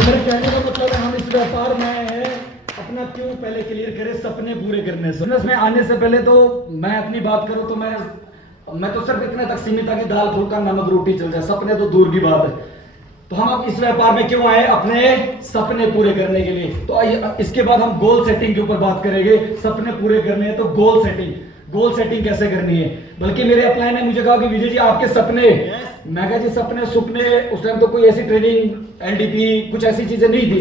तो मेरे कहने का मतलब है हम इस व्यापार में अपना क्यों पहले क्लियर करें सपने पूरे करने से। बिजनेस में आने से पहले तो मैं अपनी बात करूं तो मैं तो सिर्फ इतने तक सीमित था कि दाल फुल्का नमक रोटी चल जाए, सपने तो दूर की बात है। तो हम अब इस व्यापार में क्यों आए? अपने सपने पूरे करने के लिए। तो इसके बाद हम गोल सेटिंग के ऊपर बात करेंगे। सपने पूरे करने हैं तो गोल सेटिंग कैसे करनी है। बल्कि मेरे अपलाइन ने मुझे कहा कि विजय जी आपके सपने, मैं कहा जी सपने उस टाइम तो कोई ऐसी ट्रेनिंग एलडीपी कुछ ऐसी चीजें नहीं थी।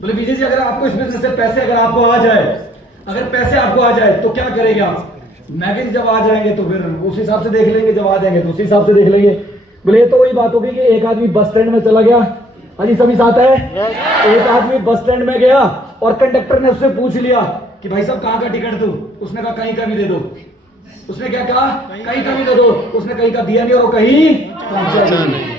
बोले विजय जी अगर आपको इस बिजनेस से पैसे अगर आपको आ जाए, अगर पैसे आपको आ जाए तो क्या करेंगे आप? मैं कहा जब आ जाएंगे तो फिर उस हिसाब से देख लेंगे, जब आ जाएंगे तो उस हिसाब से देख लेंगे। बोले ये तो वही बात होगी कि एक आदमी बस स्टैंड में चला गया, अजी सभी साथ है, एक आदमी बस स्टैंड में गया और कंडक्टर ने उससे पूछ लिया कि भाई साहब कहाँ का टिकट दूं? उसने कहा कहीं का भी दे दो। उसने क्या कहा? कहीं का भी दे दो। उसने कहीं का दिया नहीं और वो कहीं पहुंचा नहीं।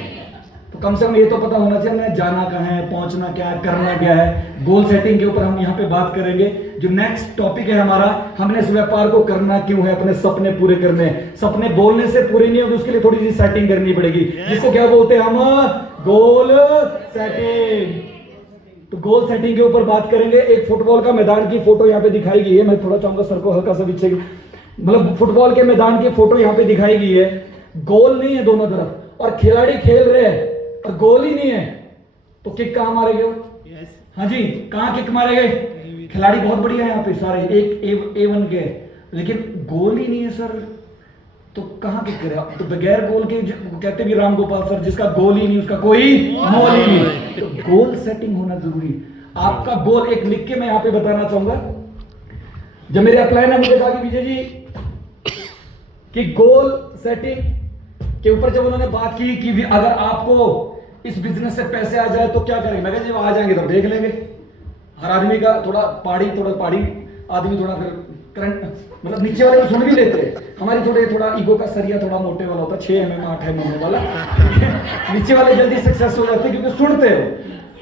तो कम से कम ये तो पता होना चाहिए हमें जाना कहाँ है, पहुंचना क्या है, करना क्या है। गोल सेटिंग के ऊपर हम यहाँ पे बात करेंगे। जो नेक्स्ट टॉपिक है हमारा, हमने इस व्यापार को करना क्यों है, अपने सपने पूरे करने। सपने बोलने से पूरे नहीं होंगे, उसके लिए थोड़ी सी सेटिंग करनी पड़ेगी, जिसको क्या बोलते हैं हम? Goal setting. तो गोल सेटिंग के ऊपर बात करेंगे। एक फुटबॉल का मैदान की फोटो यहाँ पे दिखाई गई है। मैं थोड़ा चाहूंगा सर को हल्का सा पीछे, मतलब फुटबॉल के मैदान की फोटो यहाँ पे दिखाई गई है। गोल नहीं है दोनों तरफ और खिलाड़ी खेल रहे हैं और गोल ही नहीं है, तो किक कहां मारेंगे वो? हाँ जी, कहां किक मारेंगे? खिलाड़ी बहुत बढ़िया है यहाँ पे सारे, एक A1 के, लेकिन गोल ही नहीं है सर, तो कहां किक करे? तो बगैर गोल के कहते भी राम गोपाल सर, जिसका गोल ही नहीं उसका कोई मोल ही नहीं। तो गोल सेटिंग होना जरूरी। आपका गोल एक लिख के मैं यहाँ पे बताना चाहूंगा। जब मेरे अपलाइन ने मुझे कहा कि विजय जी कि गोल सेटिंग के ऊपर जब उन्होंने बात की कि अगर आपको इस बिजनेस से पैसे आ जाए तो क्या करेंगे, मैं जब आ जाएंगे तो देख लेंगे। हर आदमी का थोड़ा पहाड़ी आदमी थोड़ा फिर करंट, मतलब नीचे वाले को सुन भी लेते हैं। हमारी थोड़ा ईगो का सरिया थोड़ा मोटे वाला होता है, 6 mm 8 mm वाला। नीचे वाले जल्दी सक्सेस हो जाते हैं क्योंकि सुनते हो।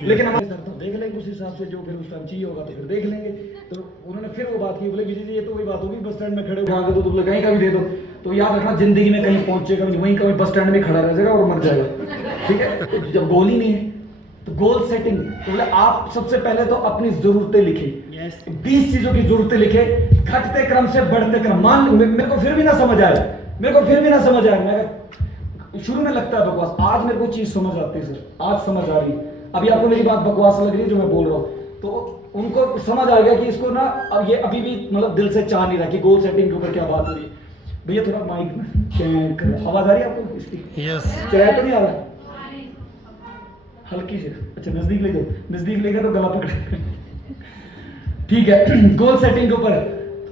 लेकिन हमारे सर तो देख लेंगे उस हिसाब से, जो फिर उस टाइम चाहिए होगा तो फिर देख लेंगे। तो उन्होंने फिर वो बात की, बोले विजय जी ये तो वही बात होगी बस स्टैंड में खड़े हो तो बोले कहीं का भी दे दो। तो याद रखना जिंदगी में कहीं पहुंचेगा नहीं, वहीं कहीं बस स्टैंड में खड़ा रह जाएगा और मर जाएगा। ठीक है, जब गोल ही नहीं है तो गोल सेटिंग। तो बोले आप सबसे पहले तो अपनी जरूरतें लिखे, 20 चीजों की जरूरतें लिखे, घटते क्रम से बढ़ते क्रम। मान मेरे को फिर भी ना समझ आया, मैं शुरू में लगता है बकवास, आज मेरे को चीज समझ आती है सर, आज समझ आ रही। अभी आपको मेरी बात बकवास लग रही है जो मैं बोल रहा हूँ, तो उनको समझ आ गया कि इसको ना अब ये अभी भी मतलब दिल से चाह नहीं रहा कि गोल सेटिंग के ऊपर क्या बात हो रही है। भैया थोड़ा माइक में आवाज आ रही है आपको इसकी? यस। किराया तो नहीं आ रहा? हल्की से, अच्छा नजदीक ले जाओ, नजदीक ले गया तो गला पकड़। ठीक है, गोल सेटिंग के ऊपर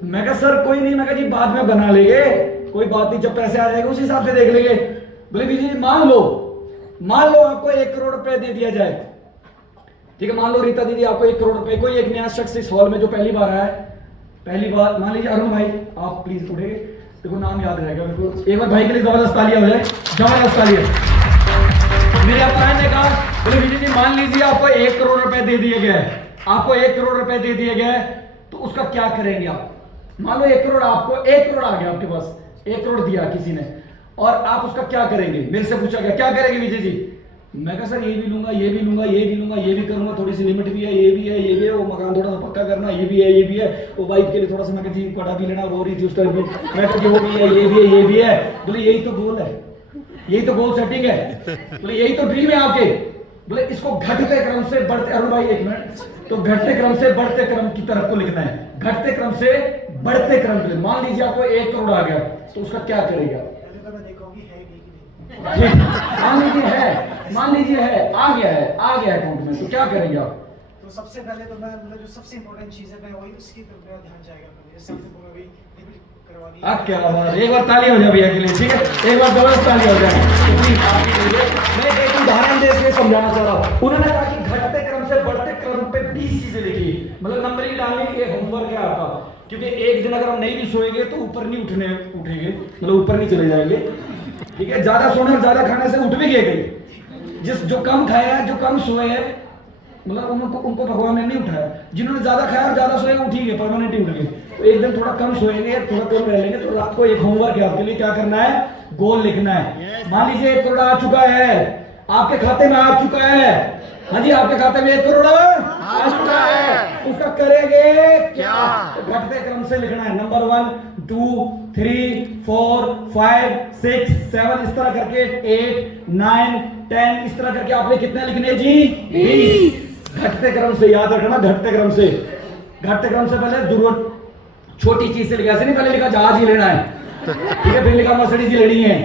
मैं कहा सर कोई नहीं, मैं कहा जी बाद में बना लेंगे, कोई बात नहीं, जब पैसे आ जाएंगे उस हिसाब से देख लेंगे। बोले विजय जी मान लो आपको 1 करोड़ रुपए दे दिया जाए। ठीक है, मान लो रीता दीदी आपको 1 करोड़ रुपए, कोई एक नया शख्स इस हॉल में जो पहली बार आया है, पहली बार, मान लीजिए अरुण भाई, आप प्लीज उठे, देखो नाम याद रहेगा मेरे को। एक बार भाई के लिए जबरदस्त तालियां हो जाए, जबरदस्त तालियां। मेरे अपलाइन ने कहा बोले विजय जी मान लीजिए आपको 1 करोड़ रुपए दे दिए गए, आपको 1 करोड़ रुपए दे दिए गए, तो उसका क्या करेंगे आप? मान लो 1 करोड़ आपको 1 करोड़ आ गया आपके पास, 1 करोड़ दिया किसी ने, और आप उसका क्या करेंगे? मेरे से पूछा गया क्या करेंगे विजय जी? मैं कहा सर ये भी लूंगा, ये भी लूंगा, ये भी लूंगा, ये भी करूंगा, थोड़ी सी लिमिट भी है, ये भी है, ये भी है, वो मकान थोड़ा सा पक्का करना, ये भी है, ये भी है, वो वाइफ के लिए थोड़ा सा मैं कहती कड़ा भी लेना, रो रही थी उस टाइम पे, मैं कहती वो भी है, ये भी है, ये भी है। बोले यही तो गोल है, यही तो गोल सेटिंग है, बोले यही तो ड्रीम है आपके। बोले इसको घटते क्रम से बढ़ते, अरुण भाई 1 मिनट, तो घटते क्रम से बढ़ते क्रम की तरफ को लिखना है, घटते क्रम से बढ़ते क्रम के लिए। मान लीजिए आपको 1 करोड़ आ गया, तो उसका क्या करेगा? मान लीजिए है, आ गया अकाउंट में, तो क्या करेंगे आप? तो सबसे पहले तो मैं मतलब जो सबसे इम्पोर्टेंट चीज है मैं वही उसकी तरफ मेरा ध्यान जाएगा, जैसे सबसे मैं वही डेबिट करवा दी। क्या बात, एक बार ताली हो जाए भैया के लिए, ठीक है, एक बार जबरदस्त ताली हो जाए। मैं एक उदाहरण दे के समझाना चाह रहा हूँ। उन्होंने कहा कि घटते क्रम से बढ़ते क्रम पे 20 चीजें लिखी, मतलब नंबरिंग डालने के होमवर्क है आपका, क्योंकि एक दिन अगर हम नहीं भी सोएंगे तो ऊपर नहीं उठेंगे, मतलब ऊपर नहीं चले जाएंगे। ठीक है, ज्यादा सोने और ज्यादा खाने से उठ भी गए, जो कम खाया है, जो कम सोए हैं, मतलब उनको भगवान ने नहीं उठाया। जिन्होंने ज्यादा खाया और ज्यादा सोए उठ ही गए, परमानेंट ही उठ गए। तो एक दिन थोड़ा कम सोएंगे, थोड़ा कम रह लेंगे, तो रात को एक होमवर्क है आपके लिए, क्या करना है? गोल लिखना है। मान लीजिए 1 करोड़ आ चुका है, आपके खाते में आ चुका है। हाँ जी, आपके खाते में 1 करोड़ आ चुका है। उसका करेंगे क्या? घटते क्रम से लिखना है। नंबर 1 2 3 4 5 6 7 इस तरह करके 8 9 10 इस तरह करके आपने कितने लिखने जी? 20। घटते क्रम से याद रखना, घटते क्रम से। घटते क्रम से पहले जरूरत छोटी चीज से लिखा, ऐसे नहीं पहले लिखा जहाज ही लेना है, ठीक है, फिर लिखा मर्सिडीज ही लेनी है।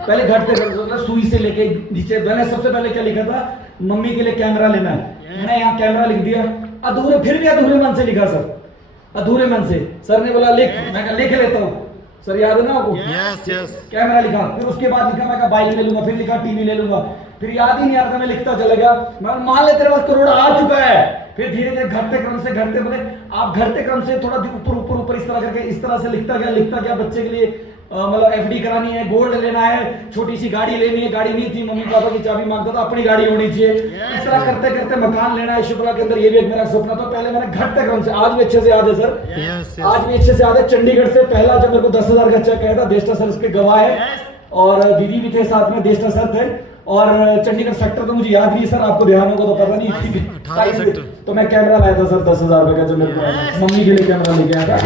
पहले घटते क्रम से सुई से लेके नीचे। मैंने सबसे पहले क्या लिखा था? मम्मी के लिए कैमरा लेना है। मैंने यहाँ कैमरा लिख दिया, अधूरे, फिर भी अधूरे मन से लिखा सर, अधूरे मन से। सर ने बोला लिख, मैं कहा लिख लेता हूँ। सर याद है ना आपको? कैमरा लिखा, फिर उसके बाद लिखा मैं बाइक ले लूंगा, फिर लिखा टीवी ले लूंगा, फिर याद ही नहीं आ रहा था, मैं लिखता चला गया। मैं मान ले तेरे पास करोड़ आ चुका है। फिर धीरे धीरे घटते क्रम से, घटते बोले आप घटते क्रम से थोड़ा ऊपर ऊपर ऊपर इस तरह करके इस तरह से लिखता गया। बच्चे के लिए मतलब एफडी करानी है, गोल्ड लेना है, छोटी सी गाड़ी लेनी है, गाड़ी नहीं थी, मम्मी पापा की चाबी मांगता था, अपनी गाड़ी होनी चाहिए। इस तरह करते करते मकान लेना है शिप्रा के अंदर, ये भी एक मेरा सपना था। पहले मैंने घटते क्रम से, आज भी अच्छे से याद है सर, आज भी अच्छे से याद है। चंडीगढ़ से पहला जब मेरे को 10,000 का चेक आया था, देष्टा सर इसके गवाह है, और दीदी भी थे साथ में, देष्टा सर थे। और चंडीगढ़ सेक्टर तो मुझे याद नहीं सर, आपको ध्यान होगा तो पता नहीं। तो मैं कैमरा लाया था सर 10,000 रुपए का, जो मेरे को मम्मी के लिए कैमरा लेके आया था।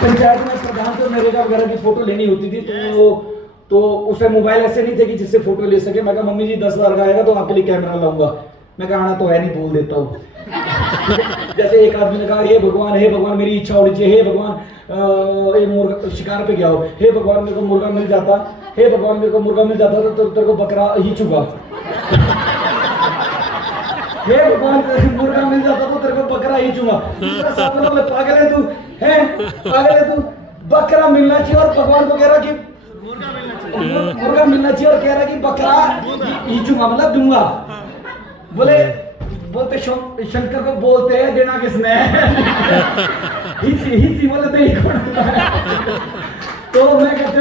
पंचायत में प्रधान तो नरेगा वगैरह की फोटो लेनी होती थी, तो उसमें मोबाइल ऐसे नहीं थे कि जिससे फोटो ले सके। मैं कहा मम्मी जी 10,000 का आएगा तो आपके लिए कैमरा लाऊंगा। मैं कहा आना तो है नहीं, बोल देता हूँ। जैसे एक आदमी ने कहा हे भगवान मेरी इच्छा होनी चाहिए, हे भगवान ये मुर्गा शिकार पे गया हो, हे भगवान मेरे को मुर्गा मिल जाता, हे भगवान मेरे को मुर्गा मिल जाता तो तेरे को बकरा ही चुगा। हे भगवान मुर्गा मिल जाता तो तेरे को बकरा ही चुगा। पागल है तू, पागल है तू, बकरा मिलना चाहिए और भगवान को कह रहा कि मुर्गा मिलना चाहिए और कह रहा कि बकरा ही चुगा, मतलब दूंगा। बोलते शंकर को बोलते हैं देना किसने? ही बोलते तो मैं कहते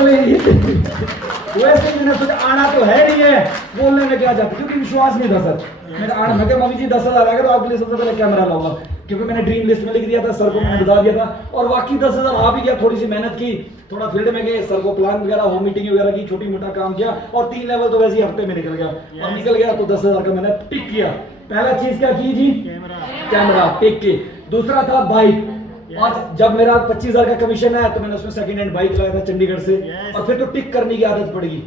वैसे मैंने सोचा आना तो है नहीं है, बोलने में क्या जाता, क्योंकि विश्वास नहीं था सर मेरा आना। मैं मम्मी जी 10,000 आएगा तो आपके लिए सबसे पहले कैमरा लाऊंगा, क्योंकि मैंने ड्रीम लिस्ट में लिख दिया था, सर को मैंने बता दिया था। और बाकी 10,000 आ भी गया, थोड़ी सी मेहनत की, थोड़ा फील्ड में गए, सर को प्लान वगैरह होम मीटिंग वगैरह की, छोटी मोटा काम किया, और 3 लेवल तो वैसे ही हफ्ते में निकल गया। और निकल गया तो 10,000 का मैंने टिक किया। पहला चीज क्या की जी? कैमरा टिक की। दूसरा था बाइक, और जब मेरा 25,000 का कमीशन आया तो मैंने उसमें सेकंड हैंड बाइक लाया था चंडीगढ़ से। और फिर तो टिक करने की आदत पड़ेगी।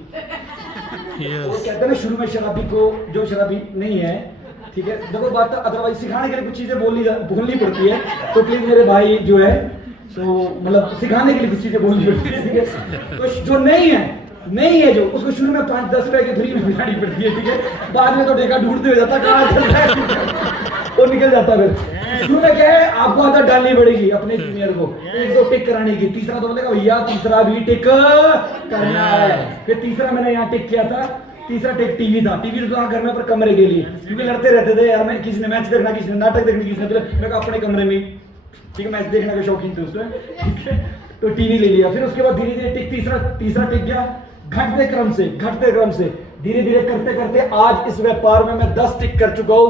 वो कहते हैं ना शुरू में शराबी को, जो शराबी नहीं है, ठीक है, देखो बात, अदरवाइज सिखाने के लिए कुछ चीजें भूलनी पड़ती है, तो प्लीज मेरे भाई जो है तो मतलब सिखाने के लिए कुछ चीजें बोलनी पड़ती है, ठीक है। तो जो नहीं है जो, उसको शुरू में 5-10 रुपए की फ्री में मिलानी पड़ती है, ठीक है। बाद में तो ठेका ढूंढते हुए जाता, कहाँ चल रहा है वो निकल जाता। फिर शुरू में क्या है, आपको आदत डालनी पड़ेगी अपने जूनियर को, 1-2 टिक कराने की। तीसरा तो बोलेगा भैया तीसरा भी टिक करना है। फिर तीसरा मैंने यहाँ टिक किया था, तीसरा टिक टीवी था। टीवी तो घर में पर कमरे के लिए, क्योंकि लड़ते रहते थे यार, मैं किसी ने मैच देखना, किसी ने नाटक देखना, किसी ने, मैं अपने कमरे में, ठीक है, मैच देखने का शौकीन थे उसमें, ठीक है, तो टीवी ले लिया। फिर उसके बाद धीरे धीरे टिक तीसरा टिक गया। घटते क्रम से धीरे धीरे करते करते आज इस व्यापार में मैं 10 टिक कर चुका हूँ,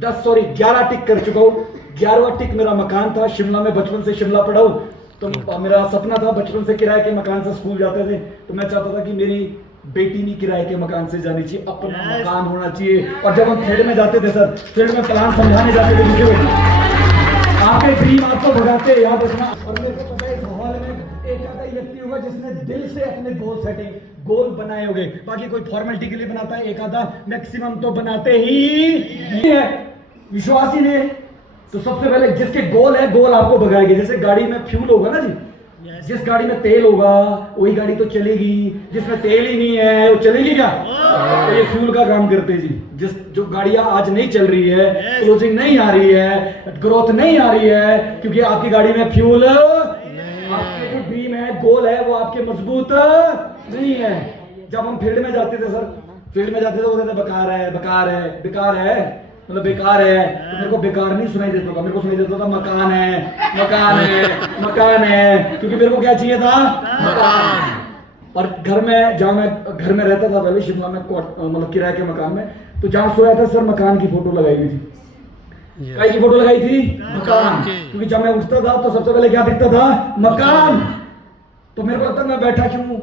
11 टिक कर चुका हूँ। 11वां टिक मेरा मकान था शिमला में, बचपन से शिमला पढ़ा हूँ, तो मेरा सपना था बचपन से किराए के मकान से स्कूल जाते थे, तो मैं चाहता था कि मेरी बेटी नहीं किराए के मकान से जानी चाहिए, अपना मकान होना चाहिए। और जब हम फील्ड में जाते थे सर, फील्ड में प्लान समझाने जाते थे, आपके ड्रीम आपको भगाते, याद रखना। और मेरे को पता है इस हॉल में एक आधा व्यक्ति होगा जिसने दिल से अपने गोल बनाए होंगे, बाकी कोई फॉर्मेलिटी के लिए बनाता है, एक आधा, मैक्सिमम तो बनाते ही नहीं है, विश्वास ही नहीं है। तो सबसे पहले जिसके गोल है, गोल आपको भगाएंगे। जैसे गाड़ी में फ्यूल होगा ना जी, जिस गाड़ी में तेल होगा वही गाड़ी तो चलेगी, जिसमें तेल ही नहीं है वो चलेगी क्या? तो ये फ्यूल का काम करते हैं जी। जो गाड़ियां आज नहीं चल रही है, क्लोजिंग नहीं आ रही है, ग्रोथ नहीं आ रही है, क्योंकि आपकी गाड़ी में फ्यूल, आपके जो ड्रीम है, गोल है, वो आपके मजबूत नहीं है। जब हम फील्ड में जाते थे सर, फील्ड में जाते थे, बोलते थे बेकार है, मतलब बेकार है, तो मेरे को बेकार नहीं सुनाई देता था, मेरे को सुनाई देता था मकान है, क्योंकि मेरे को क्या चाहिए था? मकान। और घर में, जहाँ मैं घर में रहता था पहले शिमला में, मतलब किराए के मकान में, तो जहाँ सोया था सर मकान की फोटो लगाई हुई थी। काय की फोटो लगाई थी? मकान। क्योंकि जब मैं उठता था तो सबसे पहले क्या दिखता था? मकान। तो मेरे को लगता मैं बैठा क्यों,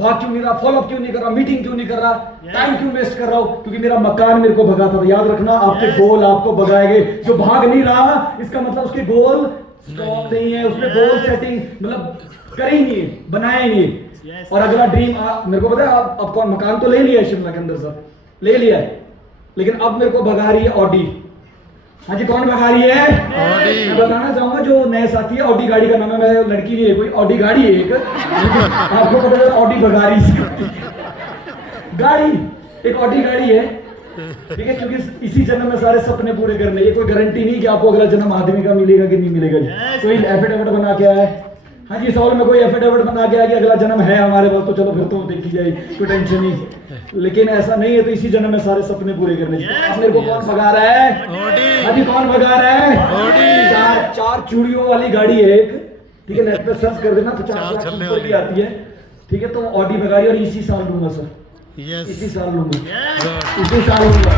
भाग क्यों नहीं रहा, फॉलोअप क्यों नहीं कर रहा, मीटिंग क्यों नहीं कर रहा, टाइम क्यों वेस्ट कर रहा हूं? क्योंकि मेरा मकान मेरे को भगाता था। याद रखना, आपके गोल आपको भगाएंगे। जो भाग नहीं रहा, इसका मतलब उसके गोल स्टॉप नहीं है, उसने गोल सेटिंग मतलब करी नहीं है, बनाया नहीं है। और अगला ड्रीम मेरे को पता है, आप कौन मकान तो ले लिया है शिमला के अंदर सर, ले लिया है, लेकिन अब मेरे को भगा रही है ऑडी। हाँ जी, कौन भगा रही है? ऑडी। मैं बताना चाहूंगा जो नए साथी है, ऑडी गाड़ी का नाम है, मैं लड़की नहीं है कोई, ऑडी गाड़ी है एक। आपको पता है ऑडी भगा रही है गाड़ी, एक ऑडी गाड़ी है, ठीक है, क्योंकि इसी जन्म में सारे सपने पूरे करने। ये कोई गारंटी नहीं कि आपको अगला जन्म आदमी का मिलेगा कि नहीं मिलेगा। कोई एफिडेविट बना के आया है, हाँ जी, सवाल में कोई एफिडेविट बना के आया कि अगला जन्म है हमारे पास, तो चलो फिर तो देखी जाए, कोई टेंशन नहीं। लेकिन ऐसा नहीं है, तो इसी जन्म में सारे सपने पूरे करने। अब मेरे को कौन भगा रहा है? हाँ जी, कौन भगा रहा है? चार चूड़ियों वाली गाड़ी है एक, ठीक है, नेट पे सर्च कर देना, 50 लाख ऊपर की आती है, ठीक है। तो ऑडी भगा रही है, और इसी साल लूंगा सर, इसी साल लूंगा, इसी साल लूंगा।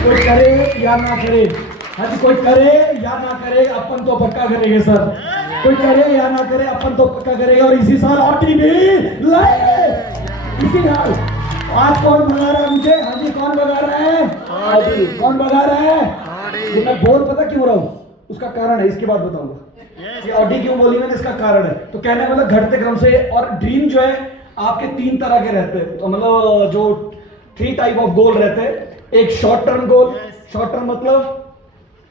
कोई करे या ना करे, हाँ जी, कोई करे या ना करे, अपन तो पक्का करेंगे सर। कोई करे या ना करे, अपन तो पक्का करेंगे, और इसी साल ऑडी भी लाएंगे, इसी साल। आज कौन भगा रहा है मुझे? हाँ जी, कौन भगा रहा है? ऑडी। कौन भगा रहा है? मैं बोल पता क्यों रहा हूँ, उसका कारण है, इसके बाद बताऊंगा ये ऑडी क्यों बोली मैंने, इसका कारण है। तो कहने मतलब घटते क्रम से। और ड्रीम जो है आपके 3 तरह के रहते हैं, तो मतलब जो 3 टाइप ऑफ गोल रहते हैं। एक short term goal, short term मतलब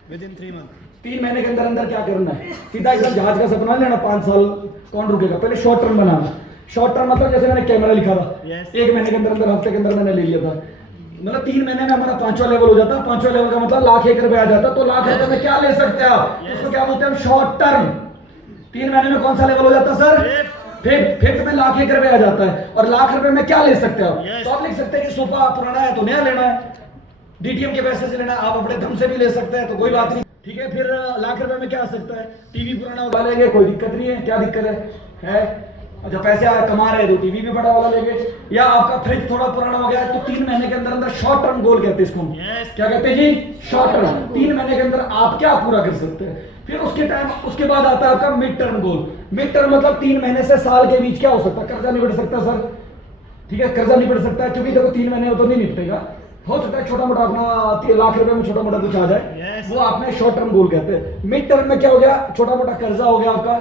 Within 3 months, 3 महीने के अंदर अंदर क्या करना है, सीधा एकदम जहाज का सपना लेना, 5 साल कौन रुकेगा। पहले शॉर्ट टर्म बनाना। शॉर्ट टर्म मतलब जैसे मैंने कैमरा लिखा था, 1 महीने के अंदर अंदर, हफ्ते के अंदर मैंने ले लिया था, मतलब 3 महीने में हमारा 5वां लेवल हो जाता। 5वां लेवल का मतलब ₹1,00,000 आ जाता। तो ₹1,00,000 में क्या ले सकते हैं आप, उसको क्या बोलते हैं? Short term. 3 महीने में कौन सा लेवल हो जाता सर? फिफ्थ में ₹1,00,000 आ जाता है। और ₹1,00,000 में क्या ले सकते हैं आप? तो आप लिख सकते हैं कि सोफा पुराना है तो नया लेना है, डीटीएम के पैसे से लेना, आप अपने दम से भी ले सकते हैं, तो कोई बात नहीं, ठीक है। फिर ₹1,00,000 में क्या आ सकता है? टीवी पुराना वाला लेंगे, कोई दिक्कत नहीं है, क्या दिक्कत है? अच्छा, पैसे कमा रहे हैं तो टीवी भी बड़ा वाला लेंगे। या आपका फ्रिज थोड़ा पुराना हो गया है, तो 3 महीने के अंदर अंदर शॉर्ट टर्म गोल कहते हैं इसको। क्या कहते हैं जी? Short term. 3 महीने के अंदर आप क्या पूरा कर सकते हैं। फिर उसके बाद आता है आपका mid term goal. Mid term मतलब 3 महीने से साल के बीच क्या हो सकता है? कर्जा नहीं बढ़ सकता सर, ठीक है, कर्जा नहीं बढ़ सकता है, क्योंकि देखो 3 महीने में तो नहीं निपटेगा। हो सकता है छोटा मोटा अपना ₹1,00,000 में छोटा मोटा कुछ आ जाए, वो आपने शॉर्ट टर्म गोल कहते हैं। मिड टर्म में क्या हो गया? छोटा मोटा कर्जा हो गया आपका,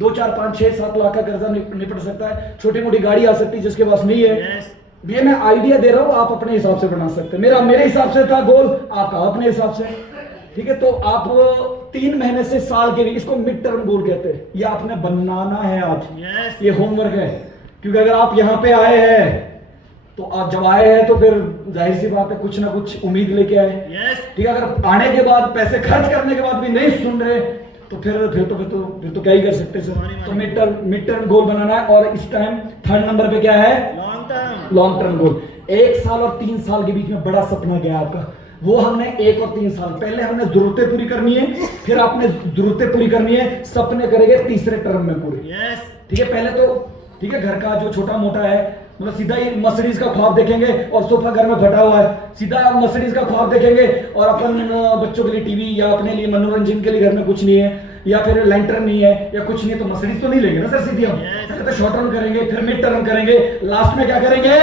2, 4, 5, 6, 7 लाख का कर्जा निपट सकता है। छोटी मोटी गाड़ी आ सकती है जिसके पास नहीं है। ये मैं आइडिया दे रहा हूँ, आप अपने हिसाब से बना सकते हैं। मेरे हिसाब से था गोल, आपका अपने हिसाब से, ठीक है। तो आप 3 महीने से साल के लिए, इसको मिड टर्म गोल कहते हैं। ये आपने बनाना है आज, ये होमवर्क है। क्योंकि अगर आप यहाँ पे आए हैं, तो आप जब आए हैं तो फिर जाहिर सी बात है कुछ ना कुछ उम्मीद लेके आए, ठीक है। अगर आने के बाद, पैसे खर्च करने के बाद भी नहीं सुन रहे, तो फिर तो क्या ही कर सकते हैं सर। तो मिड टर्म गोल बनाना है। और इस टाइम 3rd नंबर पे क्या है? Long term goal. 1 साल और 3 साल के बीच में बड़ा सपना क्या है आपका, वो हमने 1 और 3 साल पहले हमने जरूरतें पूरी करनी है, फिर आपने जरूरतें पूरी करनी है, सपने करेंगे 3रे टर्म में पूरे, ठीक है। पहले तो ठीक है, घर का जो छोटा मोटा है, मतलब सीधा ही मर्सिडीज का ख्वाब देखेंगे और सोफा घर में फटा हुआ है, सीधा मर्सिडीज का ख्वाब देखेंगे और अपन बच्चों के लिए टीवी या अपने लिए मनोरंजन के लिए घर में कुछ नहीं है, या फिर लैंटर्न नहीं है या कुछ नहीं है, तो मर्सिडीज तो नहीं लेंगे ना सर सीधी हम। तो शॉर्ट टर्म करेंगे, फिर मिड टर्म करेंगे, लास्ट में क्या करेंगे?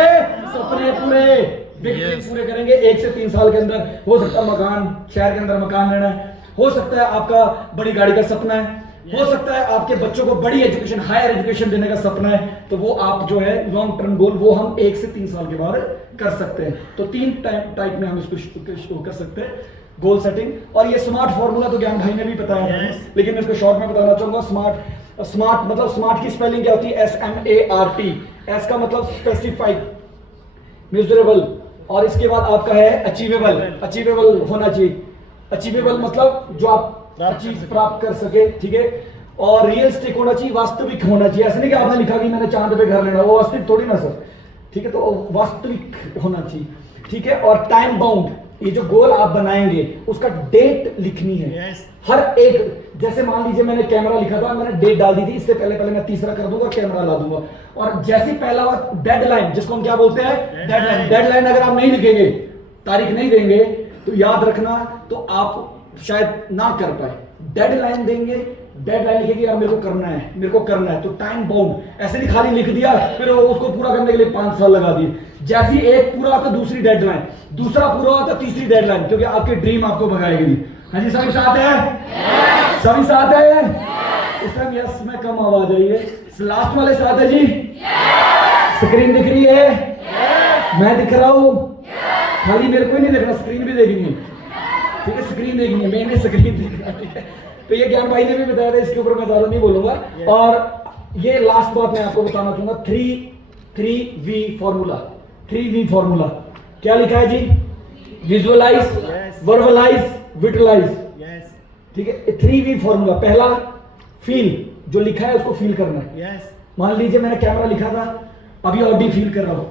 सपने पूरे करेंगे 1 से 3 साल के अंदर। हो सकता है मकान, शहर के अंदर मकान लेना है, हो सकता है आपका बड़ी गाड़ी का सपना है, हो सकता है आपके बच्चों को बड़ी एजुकेशन, हायर एजुकेशन देने का सपना है, तो वो आप जो है लॉन्ग टर्म गोल, वो हम 1 से 3 साल के बाद कर सकते हैं। तो 3 टाइप में हम इसको कर सकते हैं गोल सेटिंग। और ये स्मार्ट फॉर्मूला तो ज्ञान भाई ने भी बताया है, लेकिन मैं इसको शॉर्ट में बताना चाहूंगा। स्मार्ट मतलब स्मार्ट की स्पेलिंग क्या होती है? SMART। एस का मतलब स्पेसिफाइड, मेजरेबल, और इसके बाद आपका है अचीवेबल होना चाहिए। अचीवेबल मतलब जो आप चीज प्राप्त कर सके, ठीक है। और रियलिस्टिक होना चाहिए, वास्तविक होना चाहिए। ऐसे नहीं कि आपने लिखा कि मैंने चांद पे घर लेना, वो वास्तविक थोड़ी ना सर, ठीक है। तो वास्तविक होना चाहिए, ठीक है। और टाइम बाउंड, ये जो गोल आप बनाएंगे उसका डेट लिखनी है। हर एक, जैसे मान लीजिए मैंने कैमरा लिखा था, मैंने डेट डाल दी थी, इससे पहले मैं 3रा कर दूंगा, कैमरा ला दूंगा। और जैसे पहला डेडलाइन, जिसको हम क्या बोलते हैं? डेडलाइन अगर आप नहीं लिखेंगे, तारीख नहीं देंगे, तो याद रखना, तो आप शायद ना कर पाए। डेडलाइन देंगे, डेडलाइन लिखेगी यार मेरे को करना है, मेरे को करना है, तो टाइम बाउंड, ऐसे नहीं खाली लिख दिया फिर उसको पूरा करने के लिए 5 साल लगा दिए। जैसी एक पूरा होता दूसरी डेडलाइन, दूसरा पूरा होता तीसरी डेडलाइन, क्योंकि आपके ड्रीम आपको भगाएगी। हाँ जी, सभी साथ है, सभी साथ है। इस टाइम यस में कम आवाज आई है, लास्ट वाले साथ है जी। स्क्रीन दिख रही है, मैं दिख रहा हूँ, खाली मेरे को ही नहीं देखना, स्क्रीन भी देखनी है, ठीक है, स्क्रीन देखनी है, मैंने स्क्रीन देखना, ठीक है। तो ये ज्ञान भाई ने भी बताया था, इसके ऊपर मैं ज्यादा नहीं बोलूंगा। और ये लास्ट बात मैं आपको बताना चाहूंगा, 3V फॉर्मूला। 3V फॉर्मूला क्या लिखा है जी? विजुअलाइज, वर्बलाइज, विजुअलाइज, ठीक है। 3V फॉर्मूला, पहला फील, जो लिखा है उसको फील करना है। मान लीजिए मैंने कैमरा लिखा था, अभी ऑडी फील कर रहा हूं।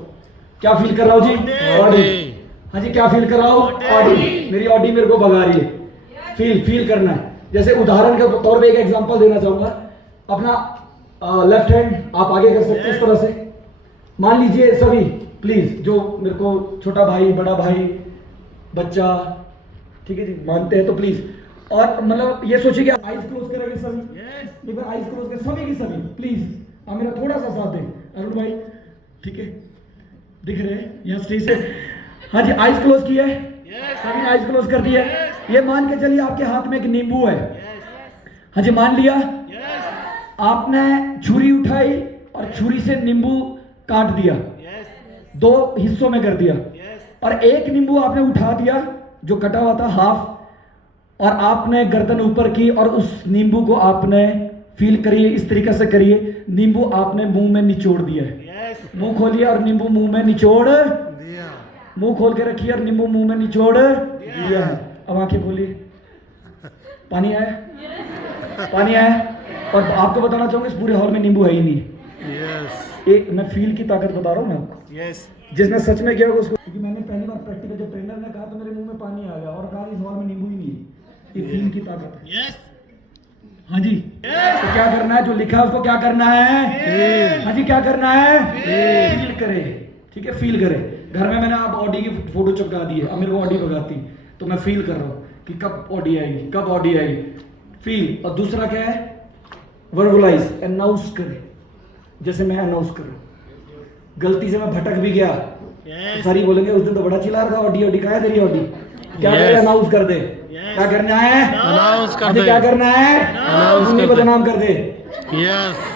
क्या फील कर रहा हूं जी? ऑडी। हाँ जी, क्या फील कर रहा हूं? ऑडी। मेरी ऑडी मेरे को भगा रही है, फील करना है। जैसे उदाहरण के तौर पे एक एग्जांपल देना चाहूंगा, अपना लेफ्ट हैंड आप आगे कर सकते हैं इस तरह से। मान लीजिए सभी प्लीज, जो मेरे को छोटा भाई, बड़ा भाई, बच्चा, ठीक है जी, मानते हैं तो प्लीज, और मतलब ये सोचिए कि आईज क्लोज करेंगे सभी, एक बार आईज क्लोज कर, सभी की सभी प्लीज, आप मेरा थोड़ा सा साथ दें अरुण भाई, ठीक है, दिख रहे हैं यहाँ स्टेज से। हाँ जी, आईज क्लोज किए, सभी ने आईज क्लोज कर दिया। ये मान के चलिए आपके हाथ में एक नींबू है। हाँ जी, मान लिया। आपने छुरी उठाई और छुरी से नींबू काट दिया, 2 हिस्सों में कर दिया, और एक नींबू आपने उठा दिया जो कटा हुआ था हाफ, और आपने गर्दन ऊपर की और उस नींबू को आपने फील करिए, इस तरीके से करिए, नींबू आपने मुंह में निचोड़ दिया है। मुंह खोलिए और नींबू मुंह में निचोड़ दिया, मुंह खोल के रखिए और नींबू मुंह में निचोड़ दिया है। अब आंखें खोलिए, पानी आया, पानी आया। और आपको बताना चाहूंगा, इस पूरे हॉल में नींबू है ही नहीं। एक मैं फील की ताकत बता रहा हूँ मैं आपको, जिसने सच में किया उसको, क्योंकि मैंने पहली बार प्रैक्टिकल जब ट्रेनर ने कहा तो मेरे मुंह में पानी आ गया और कहा इस हॉल में नींबू ही नहीं है। ये फील की ताकत है। हाँ जी, तो क्या करना है, जो लिखा है उसको क्या करना है? हाँ जी, क्या करना है? फील करे, ठीक है, फील करे। घर में मैंने आप ऑडी की फोटो चिपका दी है, अब मेरे को ऑडी भगाती, तो मैं फील कर रहा हूँ कि कब ऑडी आएगी, कब ऑडी आएगी, फील। और दूसरा क्या है? वर्बलाइज, अनाउंस करे, जैसे मैं अनाउंस कर रहा हूँ। गलती से मैं भटक भी गया, सारी बोलेंगे उस दिन तो बड़ा चिल्ला रहा था, ऑडी ऑडी, कहाँ है तेरी ऑडी? क्या करे? अनाउंस कर दे। क्या करना है? अनाउंस कर दे। क्या करना है? अनाउंस कर दे, बदनाम कर दे।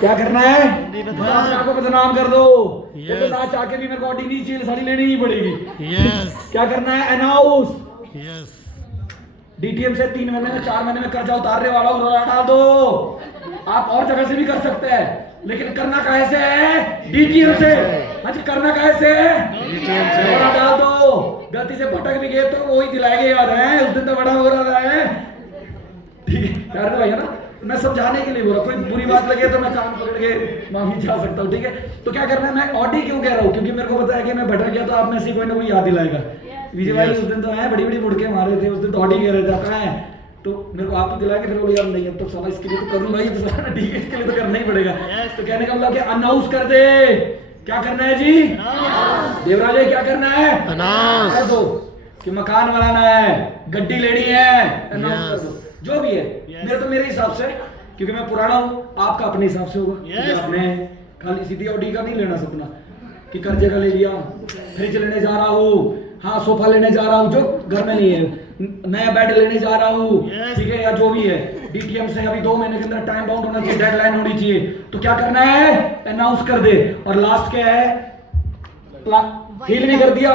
क्या करना है? आपको बदनाम कर दो, तो ना चाह के भी मेरे को ऑडी नहीं चाहिए, साड़ी लेनी ही पड़ेगी। क्या करना है? अनाउंस। डीटीएम से 3 महीने में 4 महीने में कर्जा उतारने वाला हूं, डाल दो। आप और जगह से भी कर सकते हैं, लेकिन करना कहाँ से है? डीटीएम से। हाँ जी, करना कहाँ से है? डीटीएम से। डाल दो। गलती से भटक भी गए तो वही दिलाएंगे यार, है उस दिन तो बड़ा हो रहा है, ठीक है यार भाई, है ना। मैं समझाने के लिए बोला, कोई बुरी बात लगे तो मैं कान पकड़ के माफी चाह सकता हूँ, ठीक है। तो क्या करना है, मैं ऑडी क्यों कह रहा हूँ, क्योंकि मेरे को पता है कि मैं भटक गया तो आप में से कोई ना कोई याद दिलाएगा। विजय भाई उस दिन तो है बड़ी बड़ी मुड़के मारे थे, उस दिन तो ऑडी कह रहे थे, कहाँ है, तो मेरे को आप ही दिलाएंगे, फिर बोले यार नहीं अब तो साला इसके लिए तो करूंगा ही, तो साला ठीक है इसके लिए तो करना ही पड़ेगा। तो कहने का मतलब कि अनाउंस कर दे। क्या करना है जी? देवराज क्या करना है? अनाउंस कर दो कि मकान बनाना है, गड्डी लेनी है, अनाउंस कर दो, जो भी है। मेरे हिसाब से, क्योंकि मैं पुराना हूँ, आपका अपने हिसाब से होगा। आपने खाली सीधी ऑडी का नहीं लेना सपना कि कर्जे का ले लिया, फ्रिज लेने जा रहा हूँ, हाँ सोफा लेने जा रहा हूँ जो घर में नहीं है, नया बेड लेने जा रहा हूँ, ठीक है, या जो भी है। डीटीएम से अभी 2 महीने के अंदर टाइम बाउंड होना चाहिए, डेडलाइन होनी चाहिए। तो क्या करना है? अनाउंस कर दे। और लास्ट क्या है? फील भी कर दिया,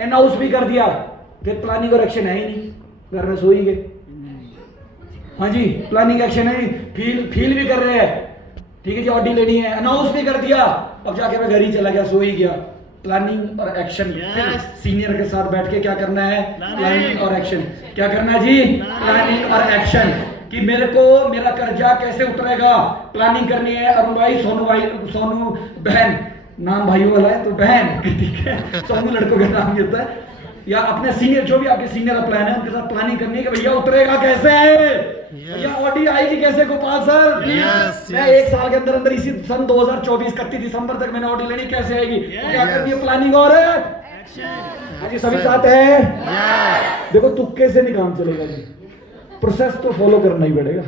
अनाउंस भी कर दिया, फिर प्लानिंग और एक्शन है ही नहीं, घर में सो ही गए। हाँ जी, प्लानिंग एक्शन है, फील भी कर रहे हैं, ठीक है जी, ऑडी लेनी है, अनाउंस भी कर दिया, अब जाके मैं घर ही चला गया, सो ही गया। प्लानिंग और एक्शन, सीनियर के साथ बैठ के क्या करना है? प्लानिंग और एक्शन। क्या करना है जी? प्लानिंग और एक्शन, कि मेरे को मेरा कर्जा कैसे उतरेगा, प्लानिंग करनी है। अरुण भाई, सोनू बहन, नाम भाइयों वाला है तो बहन, ठीक है, सोनू लड़कों का नाम ये होता है, या अपने सीनियर, जो भी आपके सीनियर का प्लान है उनके साथ प्लानिंग करनी है कि भैया उतरेगा कैसे, भैया ऑडी आएगी कैसे गोपाल सर, मैं 1 साल के अंदर अंदर इसी सन 2024 31 दिसंबर तक मैंने ऑडी लेनी, कैसे आएगी? क्या करनी है? प्लानिंग और एक्शन। हाँ जी, सभी साथ है। देखो तुक्के से नहीं काम चलेगा जी, प्रोसेस तो फॉलो करना ही पड़ेगा।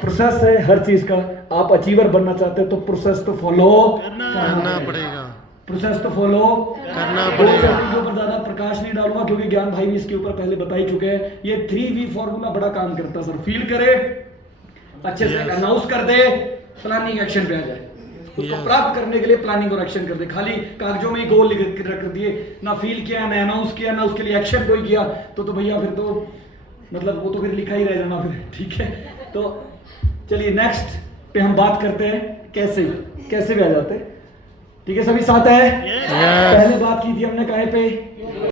प्रोसेस है हर चीज का। आप अचीवर बनना चाहते हैं तो प्रोसेस तो फॉलो करना पड़ेगा। प्रोसेस तो फॉलो करना के पड़ेगा। ऊपर ज्यादा प्रकाश नहीं डालूंगा क्योंकि ज्ञान भाई भी इसके ऊपर पहले बता ही चुके हैं। ये 3V फॉर्मूला बड़ा काम करता है सर। फील करे, अच्छे से अनाउंस कर दे, प्लानिंग एक्शन पे आ जाए। उसको प्राप्त करने के लिए प्लानिंग और एक्शन कर दे। खाली कागजों में ही गोल लिख के रख दिए, ना फील किया, ना अनाउंस किया, ना उसके लिए एक्शन कोई किया, तो भैया फिर तो मतलब वो तो फिर लिखा ही रह जाना फिर। ठीक है, तो चलिए नेक्स्ट पे हम बात करते हैं कैसे कैसे भी आ जाते हैं। ठीक है, सभी साथ है। पहले बात की थी हमने काहे पे,